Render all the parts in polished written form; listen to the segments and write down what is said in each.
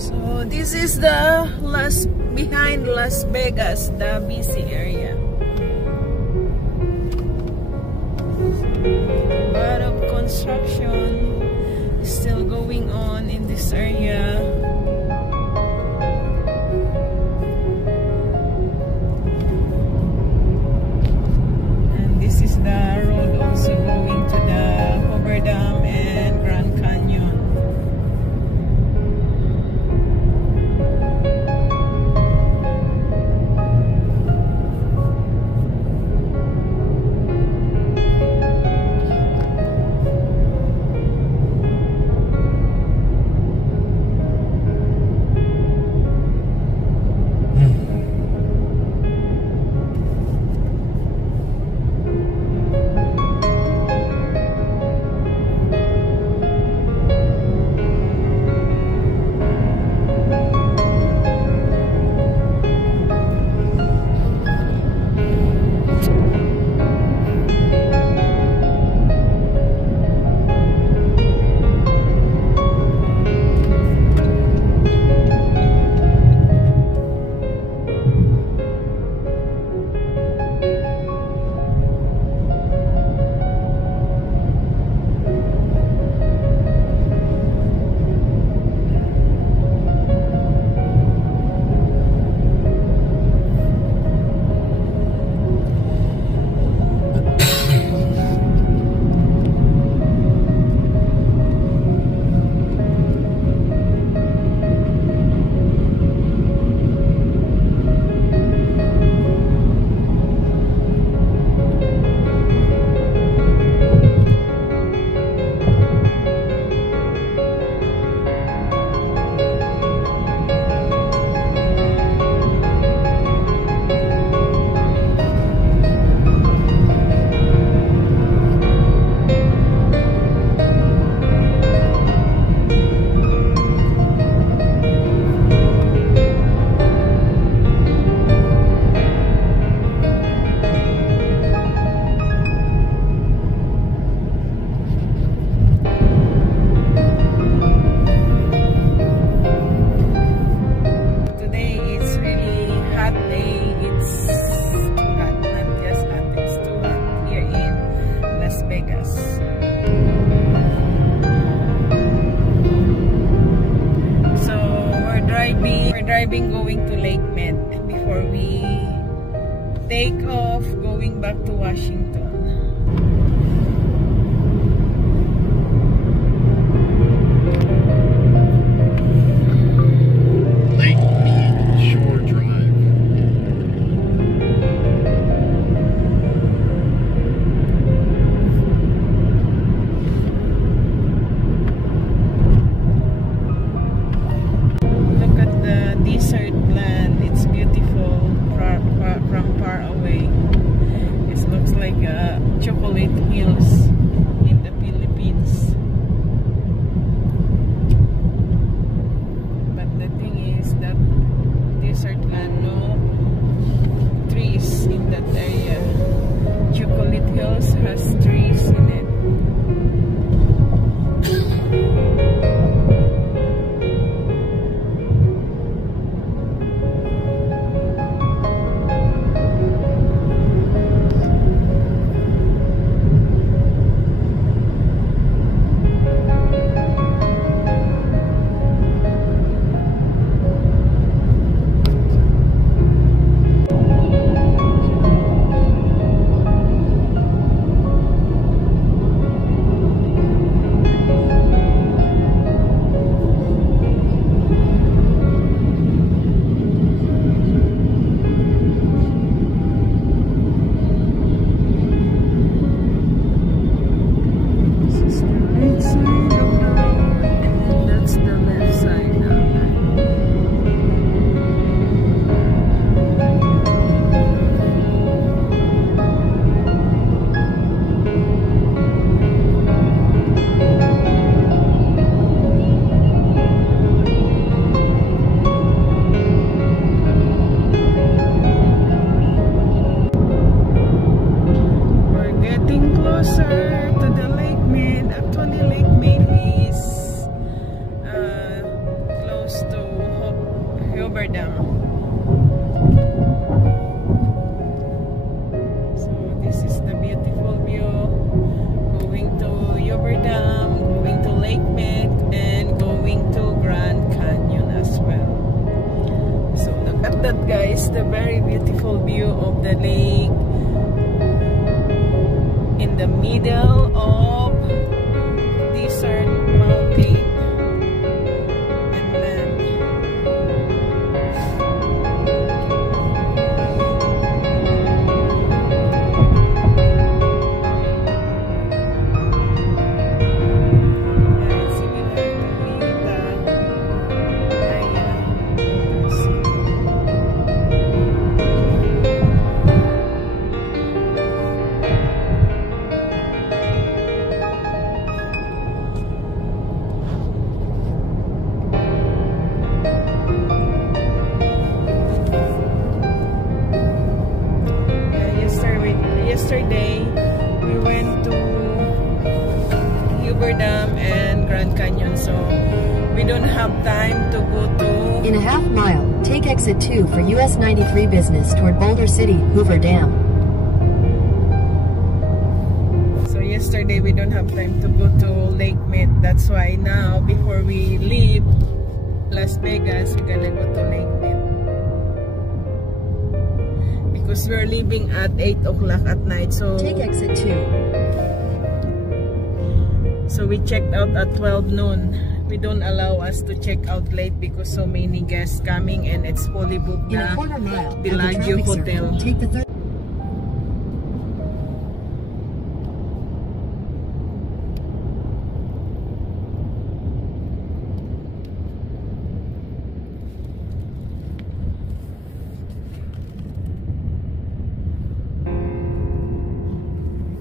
So this is the behind Las Vegas, the busy area. A lot of construction is still going on in this area. And this is the road also going to the Hoover Dam and Grand Canyon. Driving going to Lake Med before we take off going back to Washington. Desert land, it's beautiful from far away. It looks like chocolate hills in the Philippines. But the thing is that desert land, no trees in that area. Chocolate Hills has trees in it. Close to Hoover Dam. So this is the beautiful view. Going to Hoover Dam, going to Lake Mead, and going to Grand Canyon as well. So look at that, guys, the very beautiful view of the lake in the middle of desert mountain. Yesterday we went to Hoover Dam and Grand Canyon, so we don't have time to go to... In a half mile, take exit 2 for US 93 business toward Boulder City, Hoover Dam. So yesterday we don't have time to go to Lake Mead. That's why now, before we leave Las Vegas, we're gonna go to Lake Mead. Because we're leaving at 8 o'clock at night, so take exit 2. So we checked out at 12 noon. We don't allow us to check out late because so many guests coming and it's fully booked. In a quarter mile, the Bellagio Hotel. Take the third.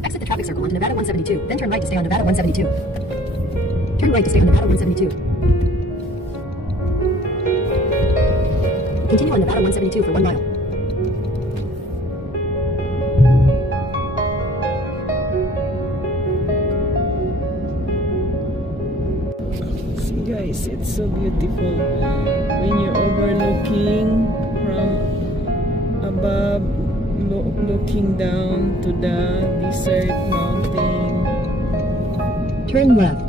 Exit the traffic circle onto Nevada 172, then turn right to stay on Nevada 172. Turn right to stay on Nevada 172. Continue on Nevada 172 for 1 mile. See, guys, it's so beautiful when you're overlooking from above, looking down to the desert mountain. Turn left.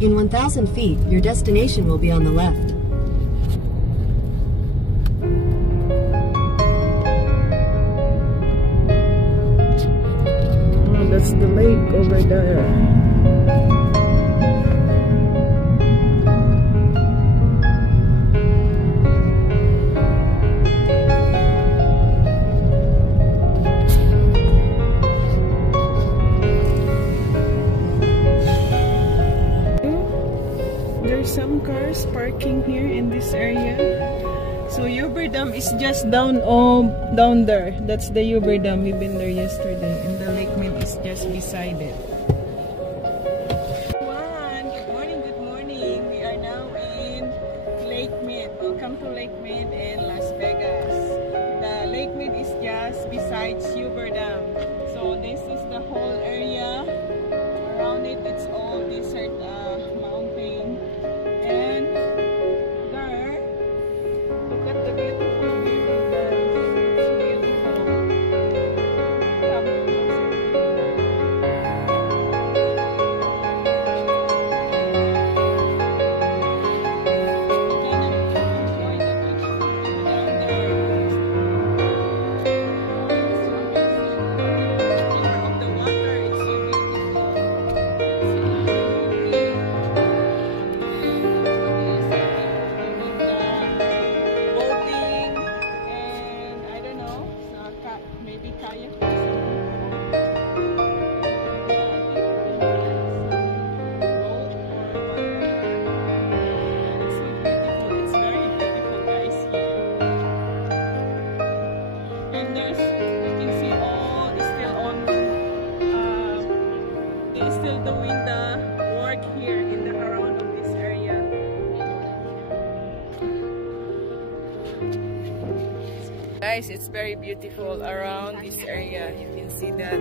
In 1,000 feet, your destination will be on the left. Oh, that's the lake over there. Some cars parking here in this area. So Hoover Dam is just down there. That's the Hoover Dam. We've been there yesterday, and the Lake Mead is just beside it. Good morning, good morning. We are now in Lake Mead. Welcome to Lake Mead in Las Vegas. The Lake Mead is just beside Hoover Dam. So this is the whole area. Around it, it's all desert mountain. And there, look at the beautiful view, guys. It's beautiful. Guys, it's very beautiful around this area. You can see that.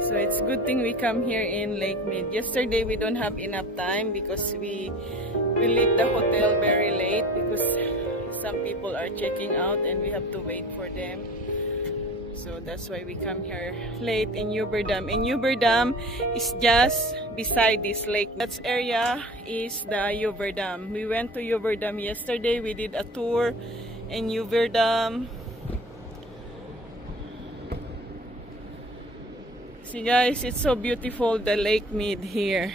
So it's a good thing we come here in Lake Mead. Yesterday we don't have enough time because we leave the hotel very late because some people are checking out and we have to wait for them. So that's why we come here late in Yuber Dam. And Yuber Dam is just beside this lake. That area is the Yuber Dam. We went to Yuber Dam yesterday. We did a tour in Yuber Dam. See guys, it's so beautiful, the Lake Mead here.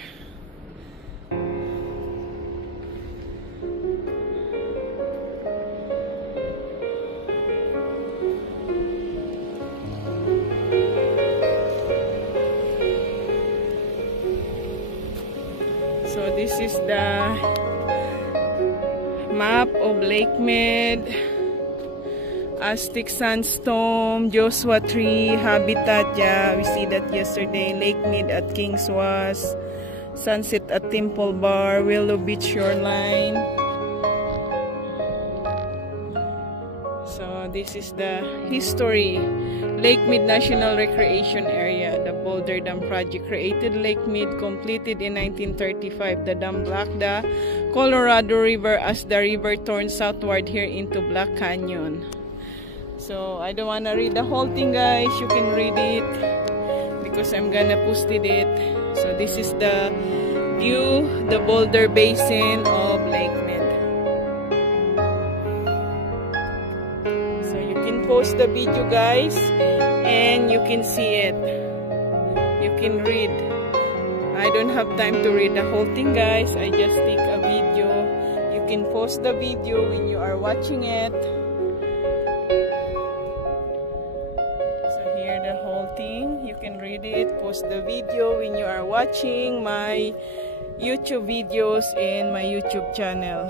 So this is the map of Lake Mead, Aztec sandstone, Joshua tree, habitat. Yeah, we see that yesterday. Lake Mead at Kings Was, sunset at Temple Bar, Willow Beach shoreline. So this is the history. Lake Mead National Recreation Area. The Boulder Dam project created Lake Mead, completed in 1935. The dam blocked the Colorado River as the river turned southward here into Black Canyon. So I don't want to read the whole thing, guys. You can read it because I'm gonna post it. So this is the view, the Boulder Basin of Lake Mead. So you can post the video, guys, and you can see it. You can read. I don't have time to read the whole thing, guys. I just take a video. You can post the video when you are watching it. The whole thing, you can read it, post the video when you are watching my YouTube videos in my YouTube channel.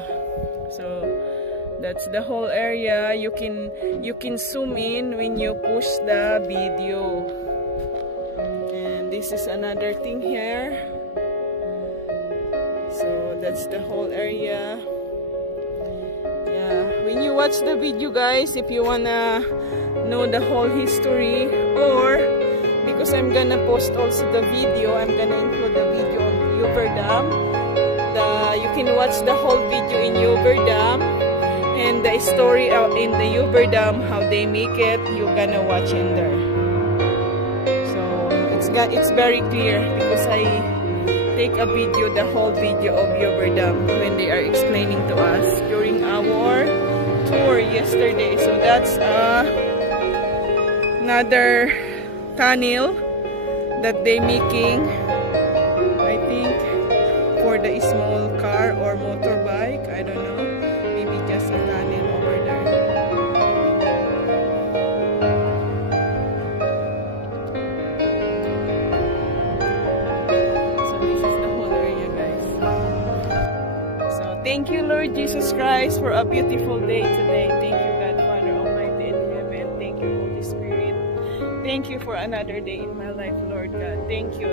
So that's the whole area. You can zoom in when you push the video. And this is another thing here. So that's the whole area. Yeah, when you watch the video, guys, if you wanna know the whole history, or because I'm gonna post also the video, I'm gonna include the video on Yuber Dam. You can watch the whole video in Yuber Dam and the story out in the Yuber Dam, how they make it. You're gonna watch in there. So it's very clear because I take a video, the whole video of Yuber Dam when they are explaining to us during our tour yesterday. So that's another tunnel that they making, I think, for the small car or motorbike. I don't know, maybe just a tunnel over there. So this is the whole area, guys. So thank you, Lord Jesus Christ, for a beautiful day today. Thank you, God Father Almighty in heaven. Thank you, Holy Spirit. Thank you for another day in my life, Lord God. Thank you.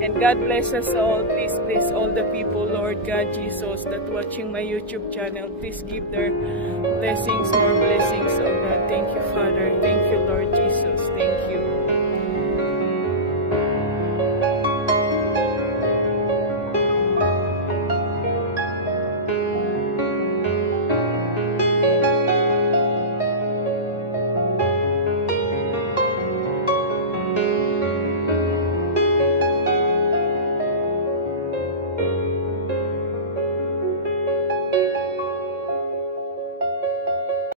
And God bless us all. Please bless all the people, Lord God Jesus, that watching my YouTube channel. Please give their blessings, more blessings, oh God. Thank you, Father. Thank